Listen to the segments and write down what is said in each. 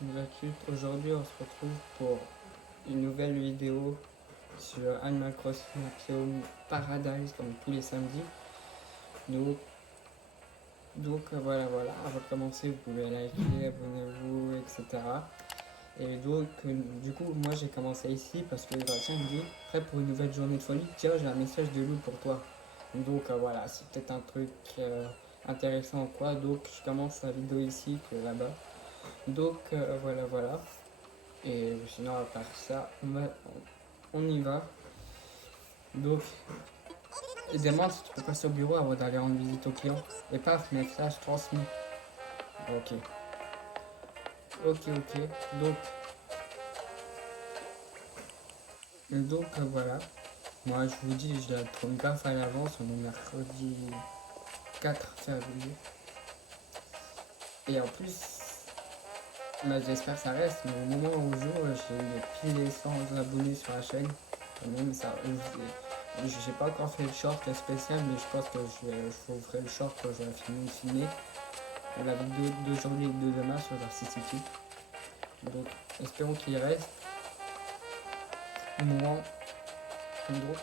Martin. Aujourd'hui, on se retrouve pour une nouvelle vidéo sur Animal Crossing Paradise, comme tous les samedis. Donc, voilà. Avant de commencer, vous pouvez liker, abonnez-vous, etc. Et donc, du coup, moi j'ai commencé ici parce que Gracien me dit, prêt pour une nouvelle journée de folie? Tiens, j'ai un message de Lou pour toi. Donc voilà, c'est peut-être un truc intéressant ou quoi. Donc, je commence la vidéo ici que là-bas. Donc voilà. Et sinon, à part ça, on y va. Donc, demande si tu peux passer au bureau avant d'aller rendre visite au client. Et paf, message transmis. Ok. Donc voilà. Moi, je vous dis, je la trouve gaffe à l'avance. On est mercredi 4 février. Et en plus, j'espère que ça reste. Mais au moment où je joue, j'ai pile les 100 abonnés sur la chaîne. Et même ça, j'ai pas encore fait le short spécial, mais je pense que je vous ferai le short quand j'aurai fini de filmer. Et la vidéo d'aujourd'hui et de demain sur Darcy City. Donc, espérons qu'il reste. Moi, donc,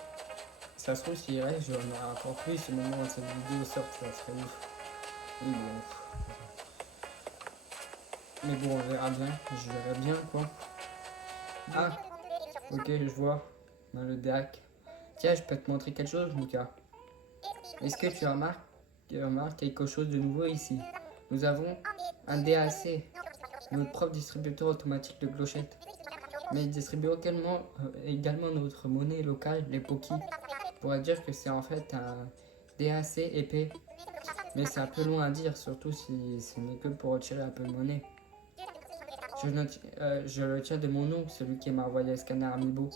ça se trouve, s'il reste, j'en aurai encore plus. Au moment où cette vidéo sort, ça serait ouf. Mais bon, on verra bien. Je verrai bien, quoi. Ah, ok, je vois. Dans le DAC. Tiens, je peux te montrer quelque chose, Mika. Est-ce que tu remarques quelque chose de nouveau ici? Nous avons un DAC, notre propre distributeur automatique de clochettes. Mais il distribue également notre monnaie locale, les Poki. On pourrait dire que c'est en fait un DAC épais. Mais c'est un peu long à dire, surtout si ce n'est que pour retirer un peu de monnaie. Je le tiens de mon oncle, celui qui m'a envoyé le scanner Amiibo.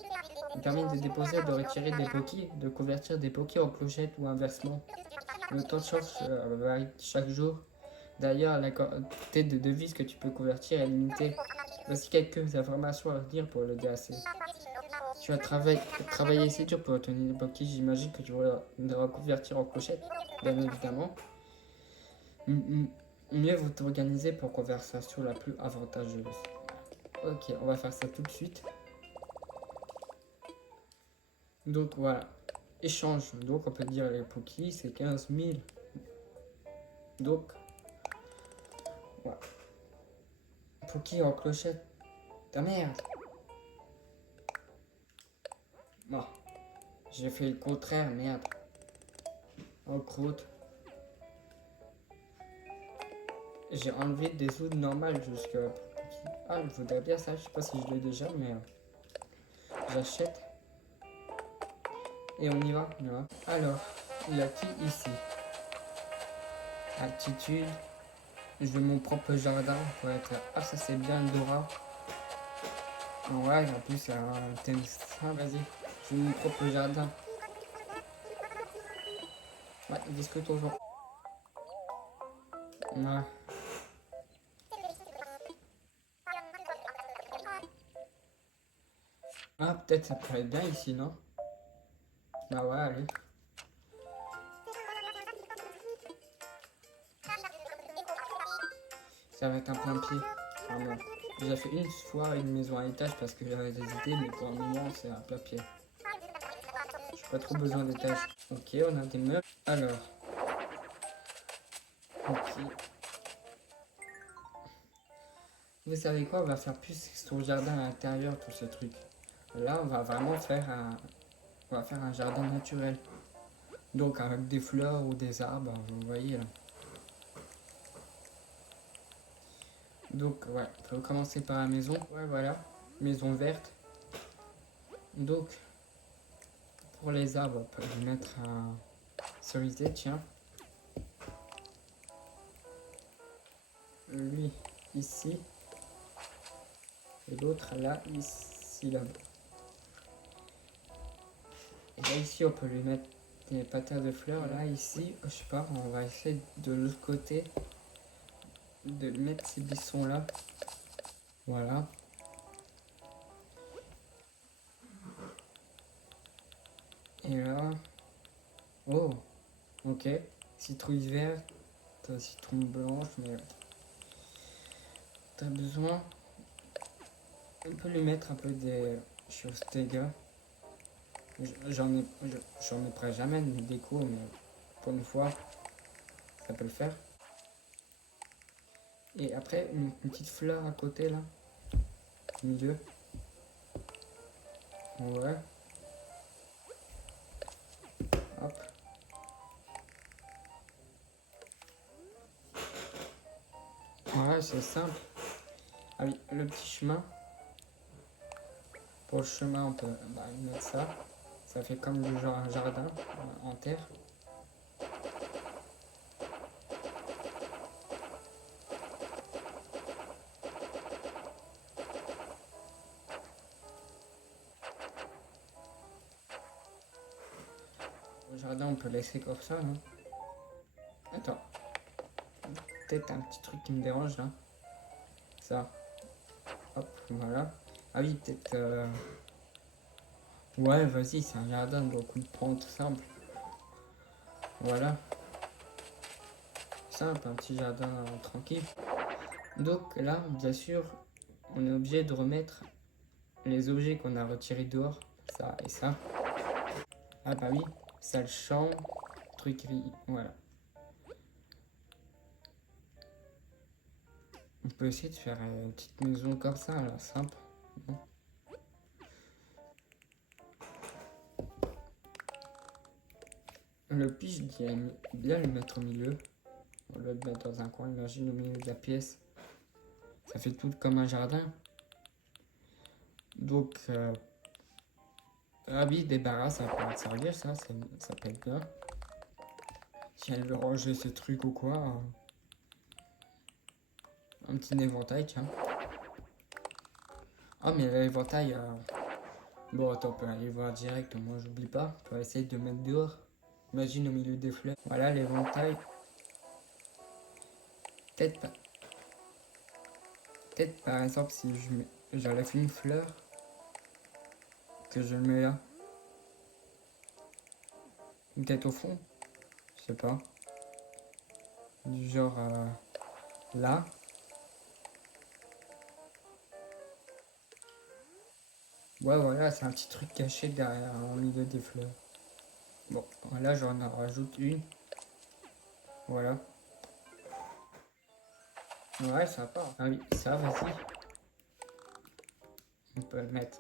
Il permet de déposer, de retirer des Poki, de convertir des Poki en clochettes ou inversement. Le temps de change varie chaque jour. D'ailleurs, la quantité de devises que tu peux convertir est limitée. Voici quelques informations à retenir pour le DAC. Tu as travaillé si dur pour obtenir des Poki, j'imagine que tu voudras convertir en clochettes, bien évidemment. Mieux vous t'organiser pour conversation la plus avantageuse. Ok, on va faire ça tout de suite. Donc voilà, échange. Donc on peut dire les Poki, c'est 15 000. Donc, voilà. Poki en clochette. Ta merde. Bon, j'ai fait le contraire, merde. En croûte. J'ai enlevé des zones normales jusqu'à... Ah, je voudrais bien ça, je sais pas si je l'ai déjà, mais j'achète. Et on y va. Alors, il y a qui ici? Altitude. Je veux mon propre jardin pour être... Ah, ça c'est bien, Dora. Ouais, en plus, c'est un tennis. Ah, vas-y. Je veux mon propre jardin. Ouais, discute toujours. Ouais. Ah, peut-être ça pourrait être bien ici, non? Ah ouais, allez. Ça va être un plein pied. Vraiment. J'ai fait une fois une maison à étage parce que j'avais des idées, mais pour le moment, c'est un plat pied. J'ai pas trop besoin d'étage. Ok, on a des meubles. Alors. Ok. Vous savez quoi? On va faire plus sur le jardin à l'intérieur, tous ces trucs. Là, on va vraiment faire un jardin naturel. Donc avec des fleurs ou des arbres, vous voyez là. Donc ouais, on va commencer par la maison. Ouais, voilà, maison verte. Donc pour les arbres, on peut mettre un cerisier, tiens. Lui ici. Et l'autre là, ici, là-bas. Et là ici, on peut lui mettre des patins de fleurs. Là ici, je sais pas, on va essayer de l'autre côté de mettre ces buissons là. Voilà. Et là, oh, ok. Citrouille verte, citron blanche, mais t'as besoin On peut lui mettre un peu des choses dégâts. J'en mettrai jamais de déco, mais pour une fois, ça peut le faire. Et après, une petite fleur à côté là, au milieu. Ouais, hop. Ouais, c'est simple. Ah oui, le petit chemin. Pour le chemin, on peut mettre ça. Ça fait comme du genre un jardin en terre. Le jardin, on peut laisser comme ça, non? Attends, peut-être un petit truc qui me dérange là. Ça. Hop, voilà. Ah oui, peut-être. Ouais, vas-y, c'est un jardin, beaucoup de pentes simple. Voilà. Simple, un petit jardin tranquille. Donc là, bien sûr, on est obligé de remettre les objets qu'on a retirés dehors. Ça et ça. Ah bah oui, salle chambre, truquerie, voilà. On peut essayer de faire une petite maison comme ça, là, simple. Bon. Le pige, bien le mettre au milieu. On va le mettre dans un coin, imagine au milieu de la pièce. Ça fait tout comme un jardin. Donc, ah oui, des barras, ça peut servir, ça peut être bien. Si elle veut ranger ses trucs ou quoi, un petit éventail, tiens. Ah, mais l'éventail, bon, attends, on peut aller voir direct, moi j'oublie pas. On peut essayer de mettre dehors. Imagine au milieu des fleurs. Voilà l'éventail. Peut-être pas. Peut-être par exemple si j'enlève une fleur, que je le mets là. Peut-être au fond. Je sais pas. Du genre là. Ouais, voilà, c'est un petit truc caché derrière, au milieu des fleurs. Bon, voilà, j'en rajoute une. Voilà. Ouais, sympa. Ah oui, ça, vas-y. On peut le mettre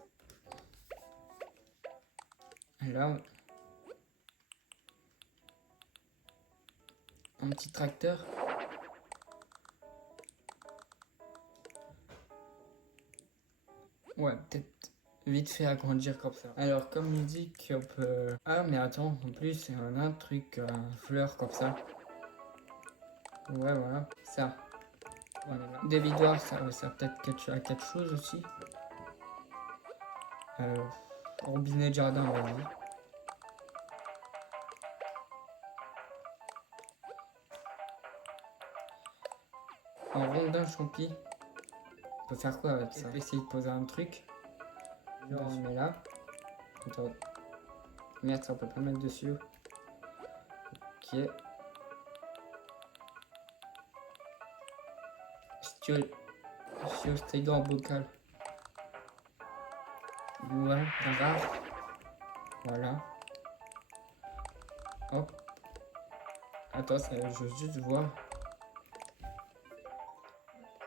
là. Un petit tracteur. Ouais, peut-être vite fait agrandir comme ça. Alors, comme il dit qu'on peut... Ah, mais attends, en plus, on a un truc, fleur comme ça. Ouais, voilà, ça. Voilà. Des vidoirs, ça sert peut-être à quelque chose aussi. Euh, robinet de jardin, vas-y. Un rondin champi. On peut faire quoi avec ça? On peut essayer de poser un truc. Genre, on met là. Attends. Merde, ça on peut pas mettre dessus. Ok. Stego en bocal. Ouais, rare. Voilà. Hop. Attends, ça, je veux juste voir.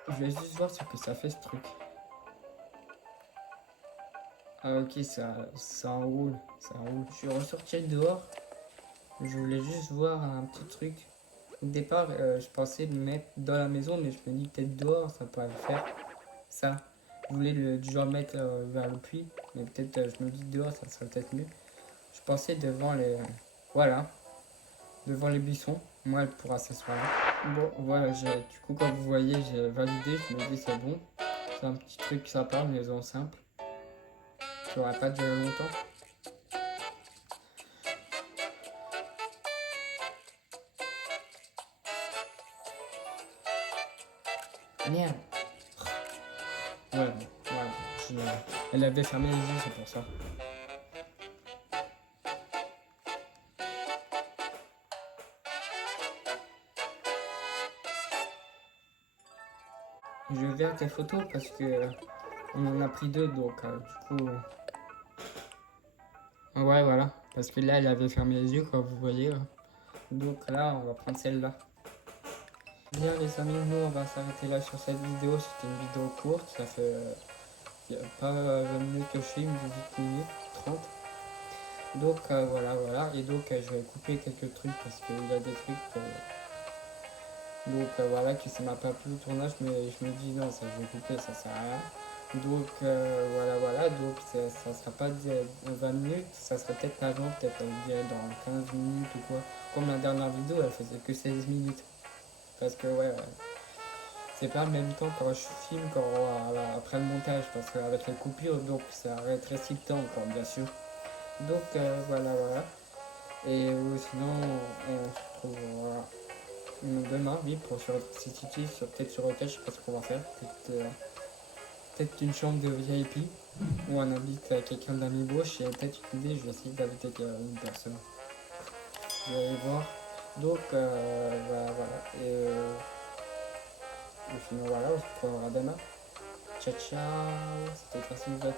Je vais juste voir ce que ça fait ce truc. Ah ok, ça enroule. Ça enroule. Je suis ressorti dehors. Je voulais juste voir un petit truc. Au départ, je pensais le mettre dans la maison, mais je me dis peut-être dehors, ça pourrait le faire. Ça. Je voulais du genre mettre vers le puits, mais peut-être je me dis dehors, ça serait peut-être mieux. Je pensais devant les... Voilà. Devant les buissons. Moi, elle pourra s'asseoir là. Bon, voilà, du coup, comme vous voyez, j'ai validé. Je me dis c'est bon. C'est un petit truc sympa, maison simple. Ça aurait pas duré longtemps. Merde. Ouais, bon, elle avait fermé les yeux, c'est pour ça. Je vais vers tes photos parce que On en a pris deux, donc du coup... Ouais, voilà. Parce que là, elle avait fermé les yeux, comme vous voyez. Là. Donc là, on va prendre celle-là. Bien les amis, nous on va s'arrêter là sur cette vidéo. C'était une vidéo courte, ça fait pas 20 minutes que je filme, 18 minutes, 30. Donc voilà. Et donc je vais couper quelques trucs parce qu'il y a des trucs... donc voilà, que ça m'a pas plu le tournage, mais je me dis non, ça je vais couper, ça sert à rien. Donc voilà, donc ça sera pas 20 minutes, ça sera peut-être avant, peut-être dans 15 minutes ou quoi. Comme la dernière vidéo, elle faisait que 16 minutes. Parce que ouais, c'est pas le même temps quand je filme après le montage, parce qu'avec les coupures, donc ça rétrécit le temps encore, bien sûr. Donc voilà. Et sinon, on se retrouve demain, oui, pour sur CCTV, peut-être sur Hotel, je sais pas ce qu'on va faire. Peut-être une chambre de VIP, où on invite quelqu'un d'amis gauche, et peut-être une idée, je vais essayer d'inviter une personne. Je vais aller voir. Donc voilà. Et sinon voilà, on se retrouvera demain. Ciao ciao, c'était Tracy 28.